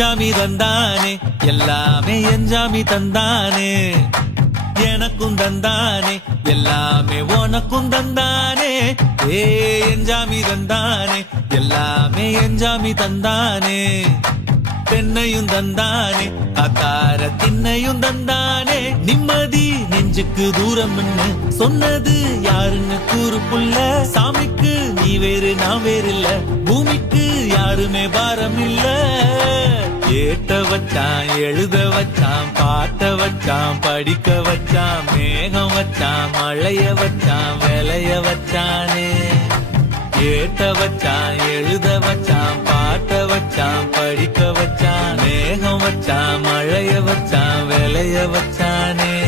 என்ஜாமி தந்தானே எல்லாமே என்ஜாமி தந்தானே எனக்கும் தந்தானே எல்லாமே உனக்கும் தந்தானே ஏ என்ஜாமி தந்தானே எல்லாமே என்ஜாமி தந்தானே பெண்ணையும் தந்தானே அக்கார திண்ணையும் தந்தானே நிம்மதி நெஞ்சுக்கு தூரம் சொன்னது யாருன்னு கூறு புள்ள சாமிக்கு நீ வேறு நான் வேறு இல்ல பூமிக்கு யாருமே பாரம் இல்ல ஏட்ட வச்சான் எழுத வச்சான் பாட்ட வச்சான் படிக்க வச்சான் மேகம் வச்சான் மழைய வச்சான் விளைய வச்சானே ஏட்ட வச்சான் எழுத வச்சான் பாட்ட வச்சான் படிக்க வச்சான் மேகம் வச்சான் மழைய வச்சான் விளைய வச்சானே